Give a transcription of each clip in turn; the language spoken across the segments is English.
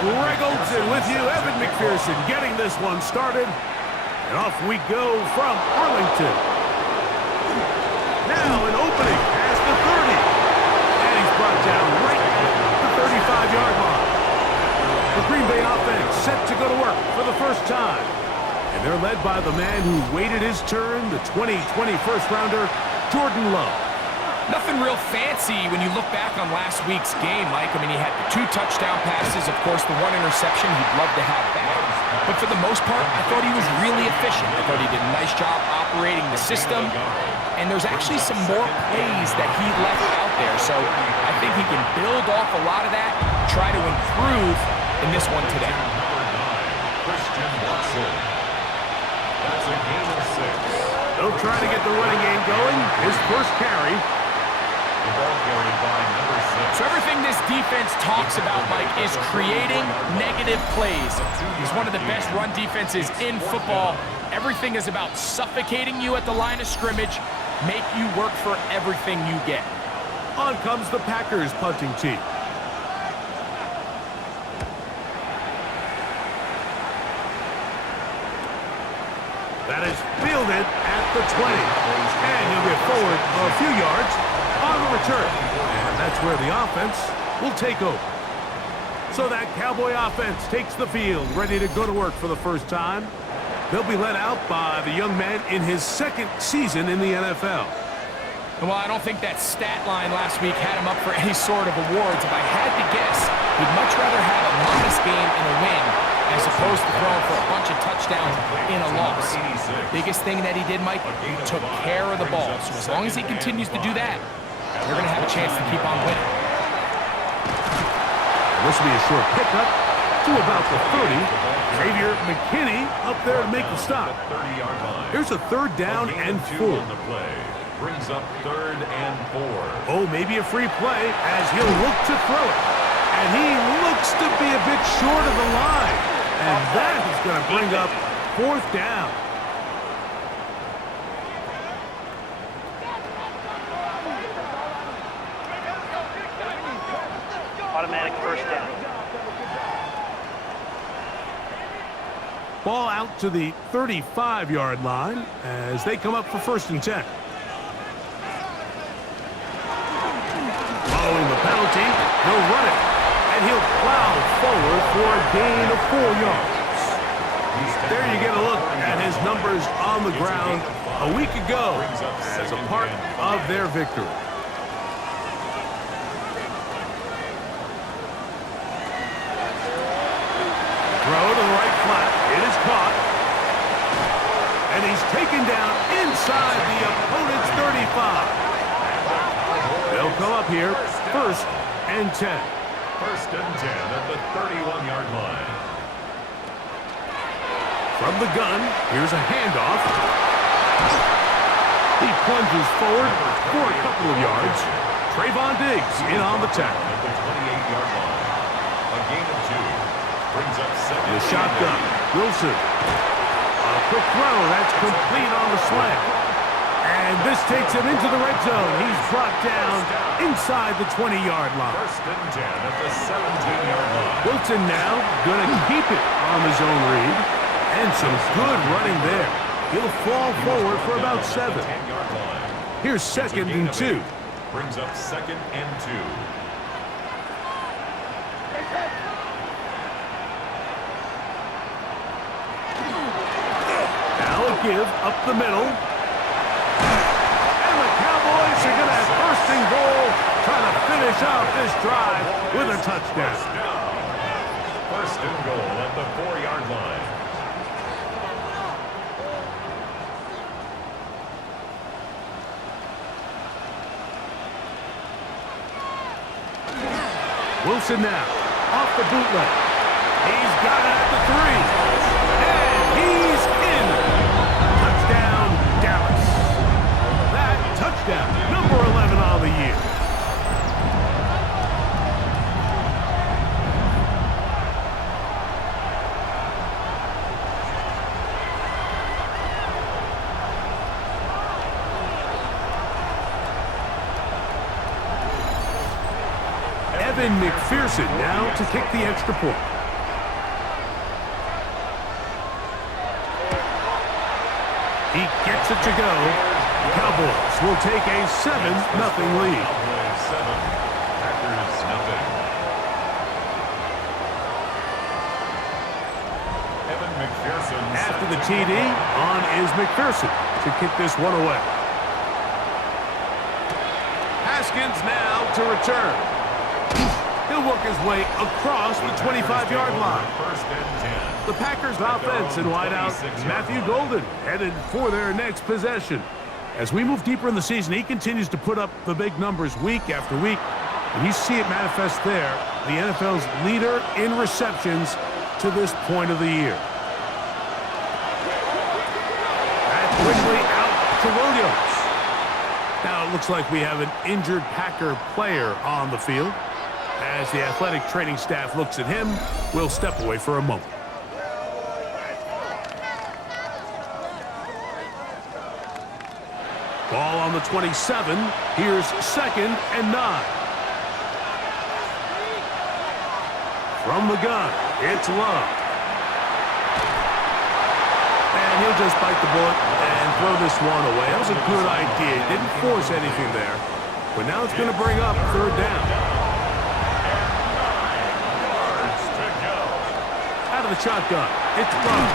Greg Olson with you. Evan McPherson getting this one started. And off we go from Arlington. Now an opening past the 30. And he's brought down right at the 35-yard line. The Green Bay offense set to go to work for the first time. And they're led by the man who waited his turn, the 2020 first-rounder, Jordan Love. Nothing real fancy when you look back on last week's game, Mike. I mean, he had the 2 touchdown passes, of course, the 1 interception he'd love to have back. But for the most part, I thought he was really efficient. I thought he did a nice job operating the system. And there's actually some more plays that he left out there. So I think he can build off a lot of that, try to improve in this one today. That's a gain of 6. They'll try to get the running game going. His first carry. The ball carried by number 6. So everything this defense talks about, Mike, is creating negative plays. He's one of the best run defenses in football. Everything is about suffocating you at the line of scrimmage, make you work for everything you get. On comes the Packers punting team. That is fielded at the 20. And he'll get forward a few yards on the return. And that's where the offense will take over. So that Cowboy offense takes the field, ready to go to work for the first time. They'll be led out by the young man in his 2nd season in the NFL. Well, I don't think that stat line last week had him up for any sort of awards. If I had to guess, he'd much rather have a modest game in a win as opposed to throwing for a bunch of touchdowns in a loss. Biggest thing that he did, Mike, he took care of the ball. So as long as he continues to do that, we're going to have a chance to keep on winning. This will be a short pickup to about the 30. Xavier McKinney up there to make the stop. Here's a 3rd down and 4. Brings up 3rd and 4. Oh, maybe a free play as he'll look to throw it. And he looks to be a bit short of the line. And that is going to bring up 4th down. Automatic first down. Ball out to the 35-yard line as they come up for 1st and 10. Following the penalty, he'll run it. And he'll plow forward for a gain of 4 yards. There you get a look at his numbers on the ground a week ago as a part of their victory. Throw to the right flat. It is caught. And he's taken down inside the opponent's 35. They'll come up here 1st and 10. 1st and 10 at the 31-yard line. From the gun, here's a handoff. He plunges forward for a couple of yards. Trayvon Diggs in on the tackle. At the 28-yard line. A gain of 2. Brings up 2nd. The shotgun. Wilson. A quick throw. That's complete on the slant. And this takes him into the red zone. He's brought down inside the 20-yard line. 1st and 10 at the 17-yard line. Wilson now going to keep it on the zone read. And some good running there. He'll fall forward for about 7. Here's 2nd and 2. Brings up 2nd and 2. Now a give up the middle. And the Cowboys are going to have 1st and goal, trying to finish off this drive with a touchdown. 1st and goal at the 4-yard line. Wilson now, off the bootleg. He's got it at the 3. And he's in. Touchdown, Dallas. That touchdown, number 11 on the year. Evan McPherson now to kick the extra point. He gets it to go. The Cowboys will take a 7-0 lead. Cowboys 7, Packers nothing. Evan McPherson. After the TD, on is McPherson to kick this one away. Haskins now to return. He'll work his way across the 25-yard line. First and 10. The Packers offense and wideout Matthew Golden headed for their next possession. As we move deeper in the season, he continues to put up the big numbers week after week. And you see it manifest there, the NFL's leader in receptions to this point of the year. That's quickly out to Williams. Now it looks like we have an injured Packer player on the field. As the athletic training staff looks at him, we'll step away for a moment. Ball on the 27. Here's 2nd and 9. From the gun, it's Love. And he'll just bite the bullet and throw this one away. That was a good idea. Didn't force anything there. But now it's going to bring up 3rd down. Out of the shotgun, it's Love.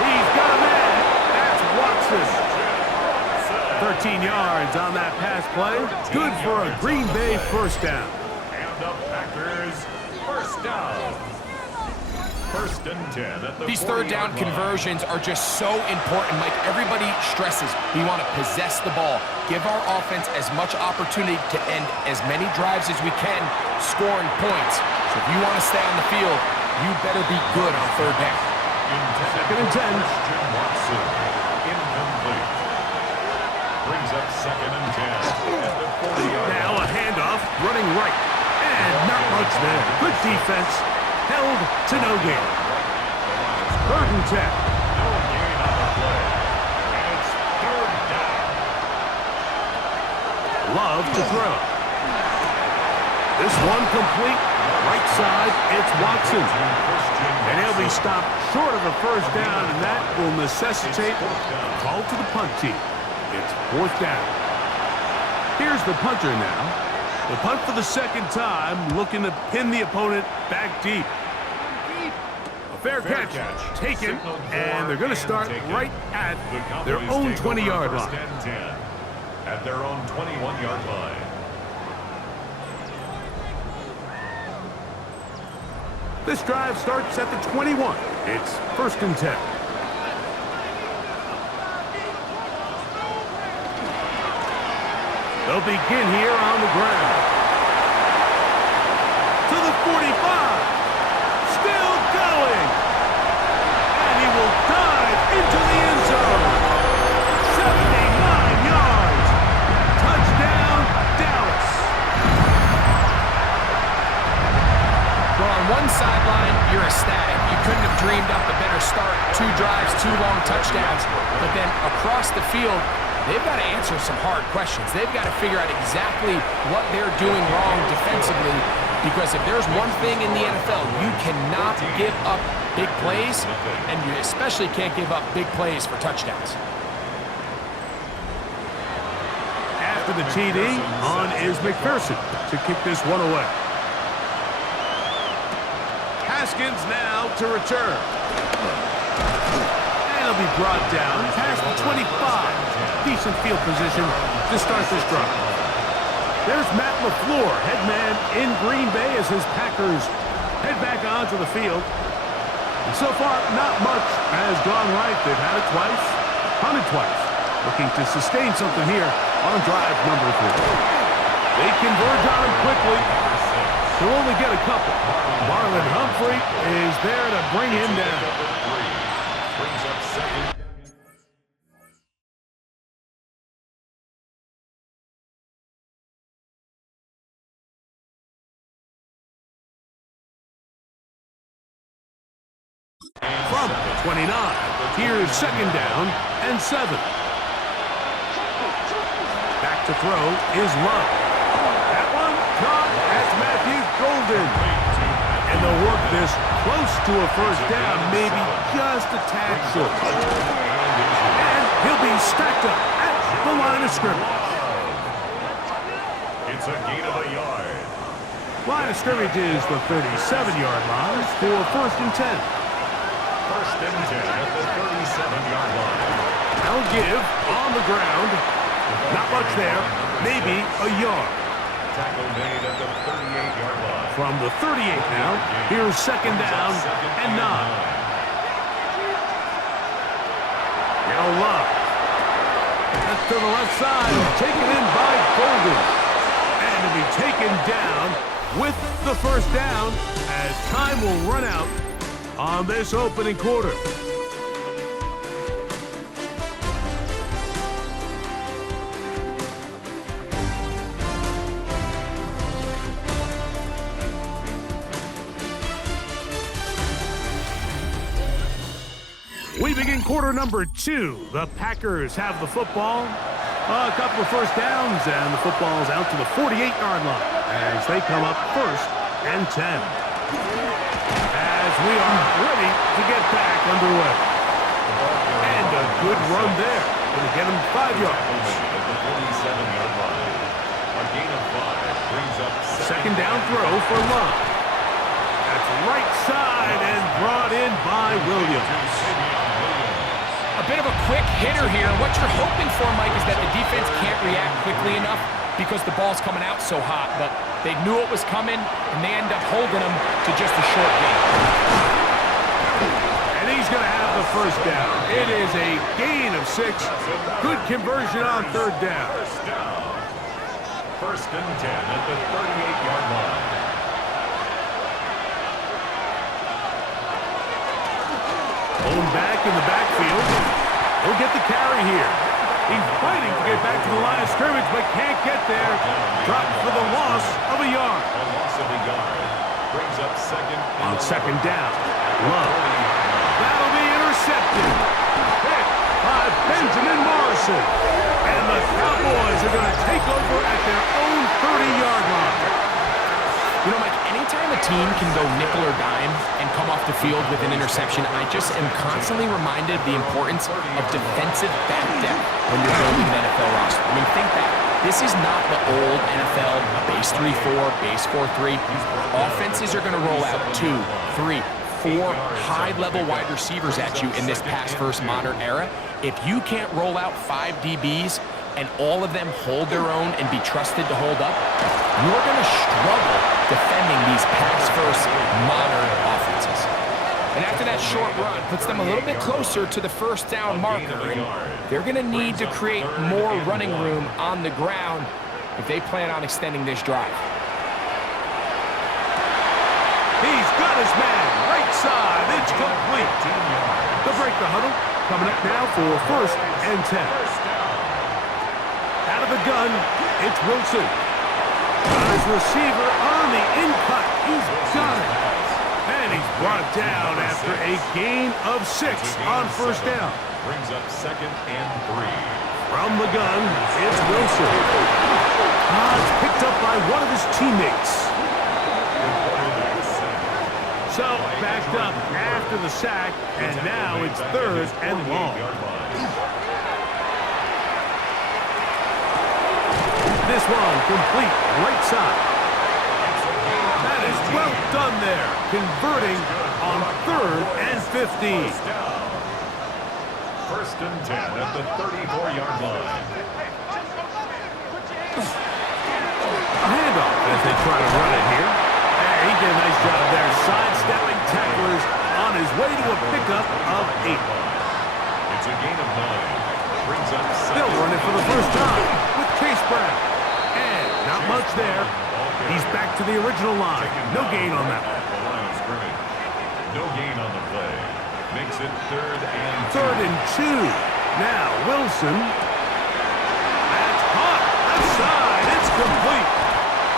He's got a man. That's Watson. 13 yards on that pass play. Good for a Green Bay first down. And the Packers first down. 1st and 10 at the These 3rd down conversions are just so important, Mike. Everybody stresses we want to possess the ball, give our offense as much opportunity to end as many drives as we can, scoring points. So if you want to stay on the field, you better be good on 3rd down. 2nd and 10. Christian Watson, incomplete. Brings up 2nd and 10 at the 40-yard line. Now a handoff, running right. And not much there. Good defense. Held to no gain. 3rd and 10. No gain on the play. And it's 3rd down. Love to throw. This one complete. Right side, it's Watson. And he'll be stopped short of the 1st down, and that will necessitate a call to the punt team. It's 4th down. Here's the punter now. The punt for the 2nd time, looking to pin the opponent back deep. A fair catch taken, and they're going to start right at their own 20-yard line. At their own 21-yard line. This drive starts at the 21. It's 1st and 10. They'll begin here on the ground. To the 45. Still going. And he will dive into the end zone. 79 yards. Touchdown, Dallas. Well, on one sideline, you're ecstatic. You couldn't have dreamed up a better start. 2 drives, 2 long touchdowns. But then across the field, they've got to answer some hard questions. They've got to figure out exactly what they're doing wrong defensively, because if there's one thing in the NFL, you cannot give up big plays, and you especially can't give up big plays for touchdowns. After the TD, on is McPherson to kick this one away. Haskins now to return. And he'll be brought down past the 25. Decent field position to start this drive. There's Matt LaFleur, head man in Green Bay as his Packers head back onto the field. And so far, not much has gone right. They've had it twice, punted twice. Looking to sustain something here on drive number 3. They converge on him quickly. He'll only get a couple. Marlon Humphrey is there to bring him down. Brings up 2nd. From 29, here's 2nd down and 7. Back to throw is Love. That one caught as Matthew Golden. And they'll work this close to a 1st down, maybe just a tad short. And He'll be stacked up at the line of scrimmage. It's a gain of a yard. Line of scrimmage is the 37-yard line for 1st and 10. 1st and 10 at the 37-yard line. They'll give on the ground. Not much there. Maybe a yard. Tackle made at the 38-yard line. From the 38 now, here's 2nd down and 9. Now Love. That's to the left side. Taken in by Golden. And to be taken down with the 1st down as time will run out on this opening quarter. We begin quarter number 2. The Packers have the football. A couple of 1st downs, and the football's out to the 48-yard line as they come up 1st and 10. As we are ready to get back underway. And a good run there. Going to get him 5 yards. At the 47-yard line. A gain of 5 brings up 2nd down throw for Love. That's right side and brought in by Williams. A bit of a quick hitter here. What you're hoping for, Mike, is that the defense can't react quickly enough because the ball's coming out so hot. But they knew it was coming, and they end up holding them to just a short gain. And he's going to have the 1st down. It is a gain of 6. Good conversion on 3rd down. 1st and 10 at the 38-yard line. Home back in the backfield. He'll get the carry here. He's fighting to get back to the line of scrimmage, but can't get there. Dropped for the loss of a yard. A loss of a yard. Brings up 2nd. On 2nd down, Love. That'll be intercepted. Hit by Benjamin Morrison. And the Cowboys are going to take over at their own 30-yard line. You know, Mike, anytime a team can go nickel or dime and come off the field with an interception, I just am constantly reminded of the importance of defensive back depth when you're building an NFL roster. I mean, think back. This is not the old NFL base 3-4, base 4-3. Offenses are going to roll out 2, 3, 4 high-level wide receivers at you in this pass-first modern era. If you can't roll out 5 DBs and all of them hold their own and be trusted to hold up, you're going to struggle defending these pass-first modern offenses. And after that short run, puts them a little bit closer to the 1st down marker. And they're going to need to create more running room on the ground if they plan on extending this drive. He's got his man. Right side. It's complete. They'll break the huddle. Coming up now for 1st and 10. Out of the gun, it's Wilson. Got his receiver on the in-cut. He's got it. And he's brought down after a gain of 6 on 1st down. Brings up 2nd and 3. From the gun, it's Wilson. It's picked up by one of his teammates. So, backed up after the sack, and now it's 3rd and long. This one complete, right side. That is well done there, converting on 3rd and 15. 1st and 10 at the 34-yard line. A handoff as they try to run it here. Hey, he did a nice job there, sidestepping tacklers on his way to a pickup of 8. It's a gain of 9. Brings up 2nd. They'll run it for the 1st time with Chase Brown. And not much there. He's back to the original line. No gain on that one. The line of scrimmage. No gain on the play. Makes it 3rd and 2. 3rd and 2. Now Wilson. That's hot. Outside. It's complete.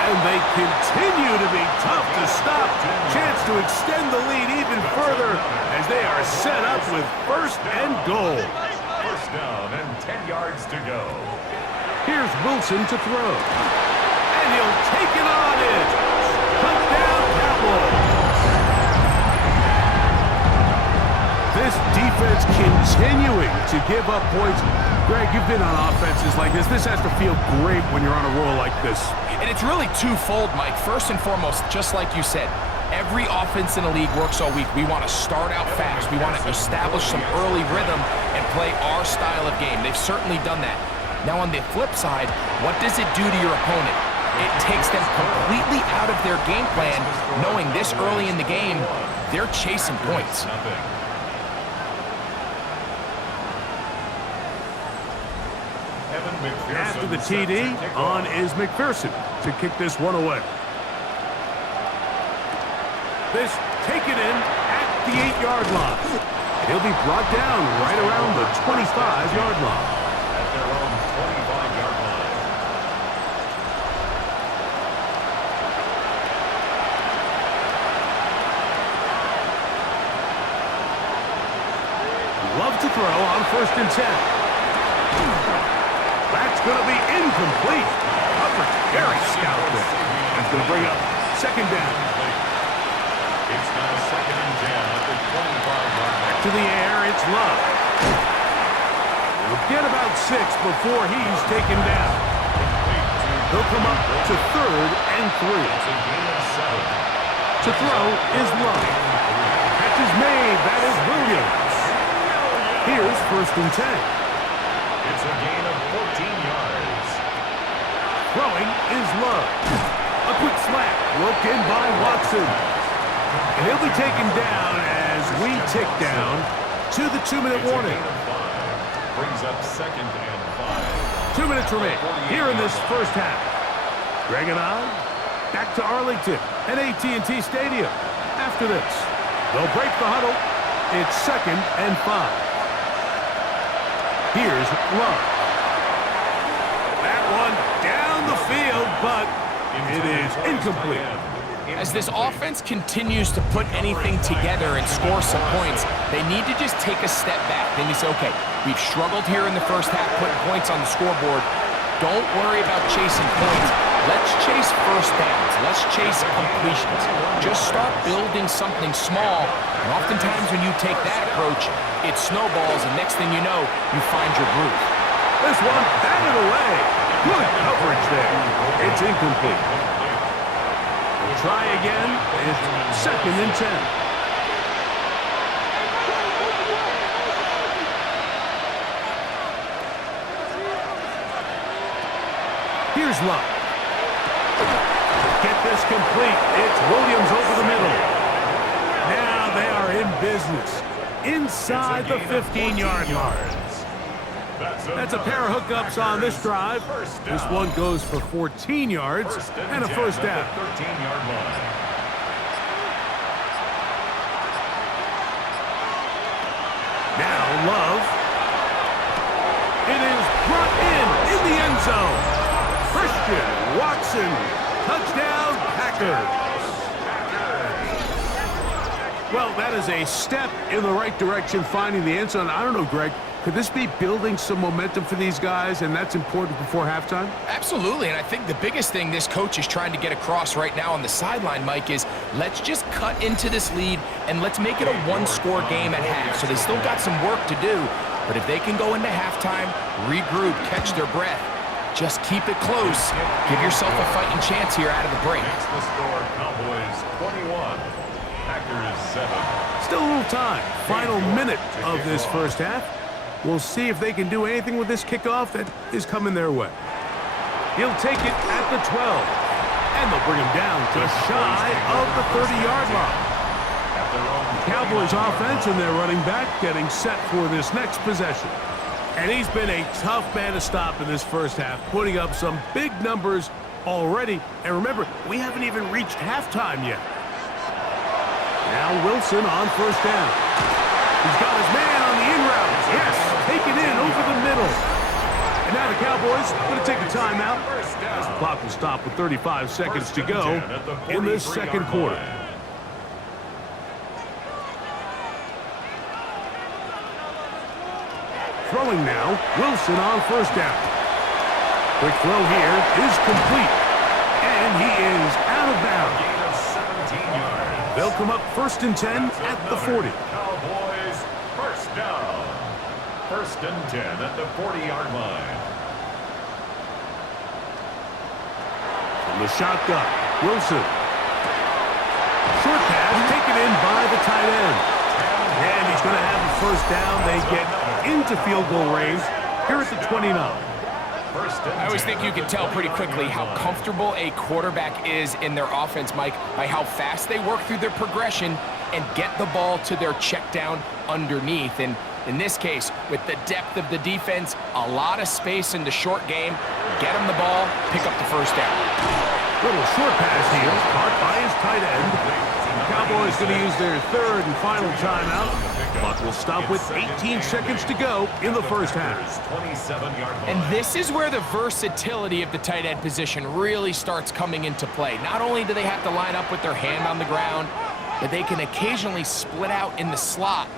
And they continue to be tough to stop. Chance to extend the lead even further as they are set up with 1st and goal. 1st down and 10 yards to go. Here's Wilson to throw. And he'll take it on in. Touchdown, Cowboys. This defense defense continuing to give up points. Greg, you've been on offenses like this. This has to feel great when you're on a roll like this. And it's really twofold, Mike. First and foremost, just like you said, every offense in the league works all week. We want to start out fast. We want to establish some early rhythm and play our style of game. They've certainly done that. Now, on the flip side, what does it do to your opponent? It takes them completely out of their game plan, knowing this early in the game, they're chasing points. After the TD, on is McPherson to kick this one away. This taken in at the 8-yard line. He'll be brought down right around the 25-yard line. At their own 25-yard line. Love to throw on 1st and 10. That's going to be incomplete. Coverage very stout there. That's going to bring up 2nd down. It's now 2nd and 10 at the 25-yard line. Back to the air, it's Love. He'll get about 6 before he's taken down. He'll come up to 3rd and 3. It's a gain of 7. To throw is Love. Catch is made. That is Williams. Here's 1st and 10. It's a gain of 14 yards. Throwing is Love. A quick slant. Roped in by Watson. And he'll be taken down as we tick down to the 2-minute warning. Brings up 2nd and 5. 2 minutes remain here in this first half. Greg and I back to Arlington at AT&T Stadium. After this, they'll break the huddle. It's 2nd and 5. Here's Love. That one down the field, but it is incomplete. As this offense continues to put anything together and score some points, they need to just take a step back. They need to say, okay, we've struggled here in the first half, putting points on the scoreboard. Don't worry about chasing points. Let's chase first downs. Let's chase completions. Just start building something small. And oftentimes when you take that approach, it snowballs, and next thing you know, you find your groove. This one batted away. Good coverage there. It's incomplete. We'll try again. It's 2nd and 10. Here's Love. Get this complete. It's Williams over the middle. Now they are in business inside the 15-yard line. That's a pair of hookups on this drive. This one goes for 14 yards and a first down. 13-yard line. Now Love. It is brought in the end zone. Christian Watson, touchdown Packers. Well, that is a step in the right direction, finding the end zone. I don't know, Greg, could this be building some momentum for these guys, and that's important before halftime? Absolutely, and I think the biggest thing this coach is trying to get across right now on the sideline, Mike, is let's just cut into this lead and let's make it a one-score game at half. So they still got some work to do, but if they can go into halftime, regroup, catch their breath, just keep it close. Give yourself a fighting chance here out of the break. It's the score, Cowboys 21, Packers 7. Still a little time. Final minute of this first half. We'll see if they can do anything with this kickoff that is coming their way. He'll take it at the 12. And they'll bring him down just shy of the 30-yard line. The Cowboys offense and their running back getting set for this next possession. And he's been a tough man to stop in this first half, putting up some big numbers already. And remember, we haven't even reached halftime yet. Now Wilson on first down. He's got his man on the in route. Yes, taken in over the middle. And now the Cowboys going to take a timeout as the clock will stop with 35 seconds to go in this second quarter. Throwing now, Wilson on first down. Quick throw here is complete. And he is out of bounds. They'll come up 1st and 10 at the 40. Cowboys First down. First and 10 at the 40-yard line. From the shotgun, Wilson. Short pass taken in by the tight end. And he's going to have the first down. They get into field goal range here at the 29. I always think you can tell pretty quickly how comfortable a quarterback is in their offense, Mike, by how fast they work through their progression and get the ball to their check down underneath. And in this case, with the depth of the defense, a lot of space in the short game, get him the ball, pick up the first down. Little short pass here, caught by his tight end. The Cowboys going to use their third and final timeout. Clock will stop with 18 seconds to go in the first half. And this is where the versatility of the tight end position really starts coming into play. Not only do they have to line up with their hand on the ground, but they can occasionally split out in the slot.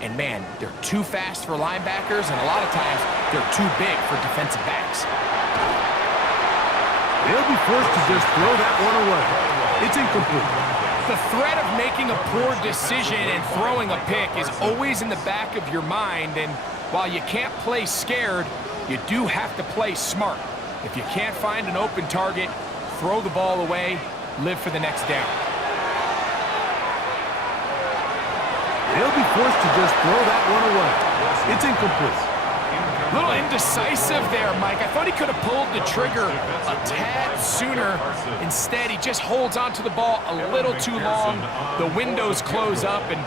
And man, they're too fast for linebackers, and a lot of times they're too big for defensive backs. They'll be forced to just throw that one away. It's incomplete. The threat of making a poor decision and throwing a pick is always in the back of your mind, and while you can't play scared, you do have to play smart. If you can't find an open target, throw the ball away, live for the next down. They'll be forced to just throw that one away. It's incomplete. A little indecisive there, Mike. I thought he could have pulled the trigger a tad sooner. Instead, he just holds onto the ball a little too long. The windows close up and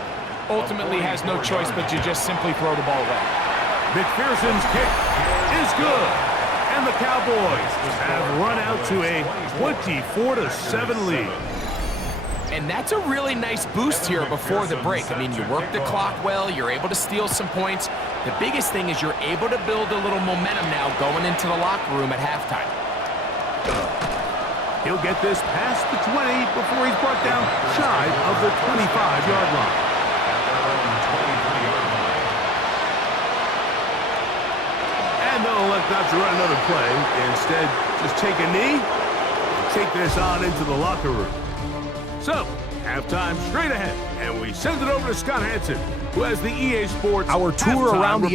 ultimately has no choice but to just simply throw the ball away. McPherson's kick is good. And the Cowboys have run out to a 24-7 lead. And that's a really nice boost here before the break. I mean, you work the clock well, you're able to steal some points. The biggest thing is you're able to build a little momentum now going into the locker room at halftime. He'll get this past the 20 before he's brought down shy of the 25-yard line. And they'll elect not to run another play. Instead, just take a knee and take this on into the locker room. So, halftime straight ahead, and we send it over to Scott Hansen, who has the EA Sports Our tour halftime around the